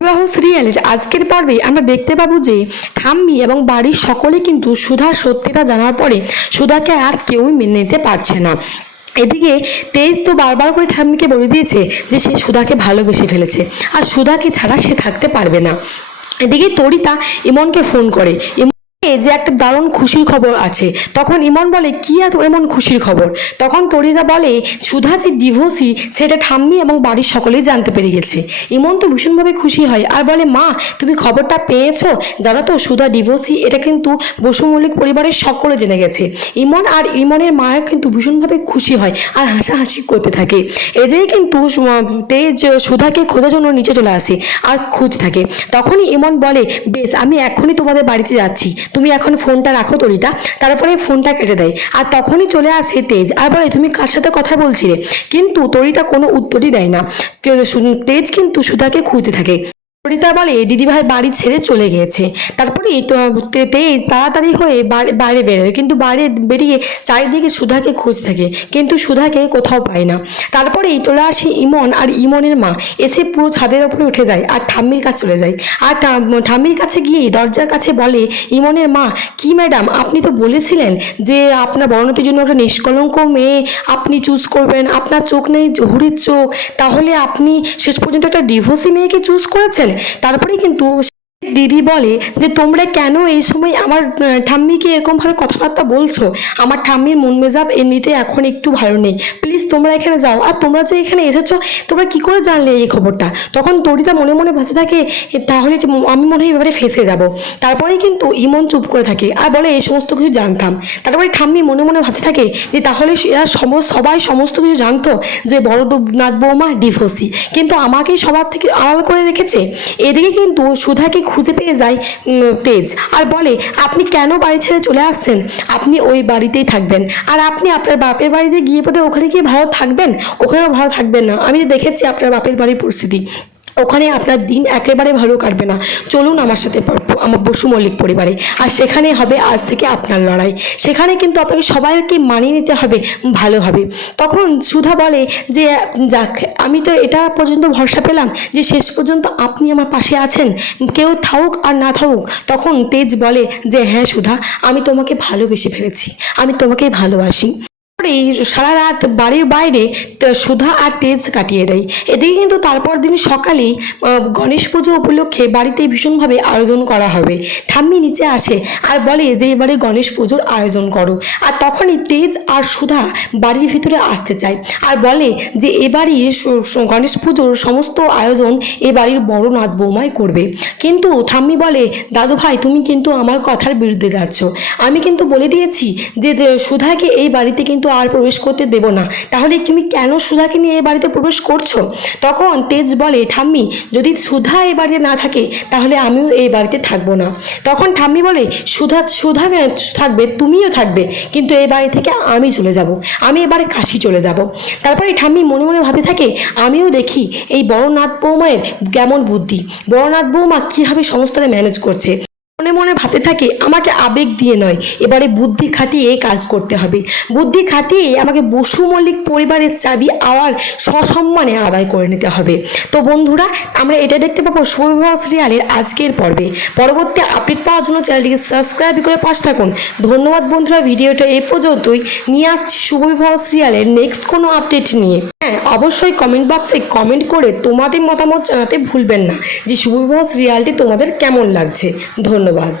বিবাহ সিরিয়ালের আজকের পর্বে আমরা দেখতে পাবো যে ঠাম্মি এবং বাড়ির সকলে কিন্তু সুধার সত্যিটা জানার পরে সুধাকে আর কেউই মেনে নিতে পারছে না। এদিকে তেজ তো বারবার করে ঠাম্মিকে বলে দিয়েছে যে সে সুধাকে ভালোবেসে ফেলেছে, আর সুধাকে ছাড়া সে থাকতে পারবে না। এদিকে তরিতা ইমনকে ফোন করে যে একটা দারুণ খুশির খবর আছে। তখন ইমন বলে, কি এত এমন খুশির খবর? তখন তরিতা বলে সুধা যে ডিভোর্সি সেটা ঠাম্মি এবং বাড়ির সকলেই জানতে পেরে গেছে। ইমন তো ভীষণভাবে খুশি হয় আর বলে, মা, তুমি খবরটা পেয়েছ? জানো তো, সুধা ডিভোর্সি এটা কিন্তু বসু মল্লিক পরিবারের সকলে জেনে গেছে। ইমন আর ইমনের মায়ের কিন্তু ভীষণভাবে খুশি হয় আর হাসাহাসি করতে থাকে। এদের কিন্তু তেজ সুধাকে খোঁজার জন্য নিচে চলে আসে আর খুঁজতে থাকে। তখনই ইমন বলে, বেশ, আমি এখনই তোমাদের বাড়িতে যাচ্ছি। তুমি এখন ফোনটা রাখো তরিতা, তারপরে ফোনটা কেটে দেয়। আর তখনই চলে আসে তেজ। আর বলে তুমি কার সাথে কথা বলছিলে? কিন্তু তরিতা কোনো উত্তরই দেয় না। তেজ কিন্তু সুধাকে খুঁজতে থাকে। তরিতা বলে দিদিভাই বাড়ি ছেড়ে চলে গিয়েছে। তারপরে তেজ তাড়াতাড়ি হয়ে বাইরে বেরোয়। কিন্তু বাইরে বেরিয়ে চারিদিকে সুধাকে খুঁজতে থাকে। কিন্তু সুধাকে কোথাও পায় না। তারপরেই চলে আসে ইমন আর ইমনের মা। এসে পুরো ছাদের ওপরে উঠে যায় আর ঠাম্মির কাছে চলে যায়। আর ঠাম্মির কাছে গিয়ে দরজার কাছে বলে, ইমনের মা, কি ম্যাডাম, আপনি তো বলেছিলেন যে আপনার বর্ণতির জন্য একটা নিষ্কলঙ্ক মেয়ে, আপনি চুজ করবেন। আপনার চোখ নেই জহুরির চোখ। তাহলে আপনি শেষ পর্যন্ত একটা ডিভোর্সি মেয়েকে চুজ করেছেন? তারপরেই কিন্তু দিদি বলে যে, তোমরা কেন এই সময় আমার ঠাম্মিকে এরকমভাবে কথাবার্তা বলছো? আমার ঠাম্মির মন মেজাব এমনিতে এখন একটু ভালো নেই। প্লিজ তোমরা এখানে যাও। আর তোমরা যে এখানে এসেছ, তোমরা কি করে জানলে এই খবরটা? তখন তরিতা মনে মনে ভাবতে থাকে তাহলে আমি মনে হয় এবারে ফেসে যাব। তারপরেই কিন্তু ইমন চুপ করে থাকে আর বলে, এই সমস্ত কিছু জানতাম। তারপরে ঠাম্মি মনে মনে ভাবতে থাকে যে, তাহলে এরা সম, সবাই সমস্ত কিছু জানতো যে বড় নাথ বৌমা ডিভোর্সি। কিন্তু আমাকেই সবার থেকে আড়াল করে রেখেছে? এদিকে কিন্তু সুধাকে খুঁজে পেয়ে যায় তেজ। আর বলে, আপনি কেন বাড়ি ছেড়ে চলে আসছেন? আপনি ওই বাড়িতেই থাকবেন। আর আপনি আপনার বাপের বাড়িতে গিয়ে পথে ওখানে গিয়ে ভালো থাকবেন? ওখানেও ভালো থাকবেন না। আমি দেখেছি আপনার বাপের বাড়ির পরিস্থিতি। ওখানে আপনার দিন একেবারে ভালো কাটবে না। চলুন আমার সাথে আমার বসু মল্লিক পরিবারে। আর সেখানে হবে আজ থেকে আপনার লড়াই। সেখানে কিন্তু আপনাকে সবাইকে মানিয়ে নিতে হবে ভালোভাবে তখন সুধা বলে যে, যাক, আমি তো এটা পর্যন্ত ভরসা পেলাম যে শেষ পর্যন্ত আপনি আমার পাশে আছেন। কেউ থাকুক আর না থাকুক। তখন তেজ বলে যে হ্যাঁ সুধা, আমি তোমাকে ভালোবেসে ফেলেছি। আমি তোমাকে ভালোবাসি। এই সারা রাত বাড়ির বাইরে সুধা আর তেজ কাটিয়ে দেয়। এদিকে কিন্তু তারপর দিন সকালেই গণেশ পুজো উপলক্ষে বাড়িতে ভীষণভাবে আয়োজন করা হবে। ঠাম্মি নিচে আসে আর বলে যে, এবারে গণেশ পুজোর আয়োজন করো। আর তখনই তেজ আর সুধা বাড়ির ভিতরে আসতে চায় আর বলে যে, এবারই গণেশ পুজোর সমস্ত আয়োজন এ বাড়ির বড় নাথ বৌমাই করবে। কিন্তু ঠাম্মি বলে, দাদু ভাই, তুমি কিন্তু আমার কথার বিরুদ্ধে যাচ্ছ। আমি কিন্তু বলে দিয়েছি যে সুধাকে এই বাড়িতে কিন্তু আর প্রবেশ করতে দেব না। তাহলে তুমি কেন সুধাকে নিয়ে এ বাড়িতে প্রবেশ করছ? তখন তেজ বলে, ঠাম্মি, যদি সুধা এ বাড়িতে না থাকে, তাহলে আমিও এই বাড়িতে থাকব না। তখন ঠাম্মি বলে, সুধা সুধা থাকবে? তুমিও থাকবে। কিন্তু এই বাড়ি থেকে আমি চলে যাব। আমি এবারে কাশি চলে যাব। তারপরে ঠাম্মি মনে মনে ভাবে থাকে, আমিও দেখি এই বড়নাথ বৌমায়ের কেমন বুদ্ধি। বড়নাথ বৌমা কীভাবে সমস্তটা ম্যানেজ করছে? মনে মনে ভাবতে থাকে, আমাকে আবেগ দিয়ে নয়, এবারে বুদ্ধি খাটিয়ে কাজ করতে হবে। বুদ্ধি খাটিয়ে আমাকে বসু মল্লিক পরিবারের চাবি আওয়ার সসম্মানে আদায় করে নিতে হবে। তো বন্ধুরা, আমরা এটা দেখতে পাবো শুভবিবাহ সিরিয়ালের আজকের পর্বে। পরবর্তী আপডেট পাওয়ার জন্য চ্যানেলটিকে সাবস্ক্রাইব করে পাশ থাকুন। ধন্যবাদ বন্ধুরা, ভিডিওটা এ পর্যন্তই। নিয়ে আসছি শুভবিবাহ সিরিয়ালের নেক্সট কোনো আপডেট নিয়ে। হ্যাঁ অবশ্যই কমেন্ট বক্সে কমেন্ট করে তোমাদের মতামত জানাতে ভুলবেন না। যে শুভবিবাহ সিরিয়ালটি তোমাদের কেমন লাগছে? ধন্যবাদ।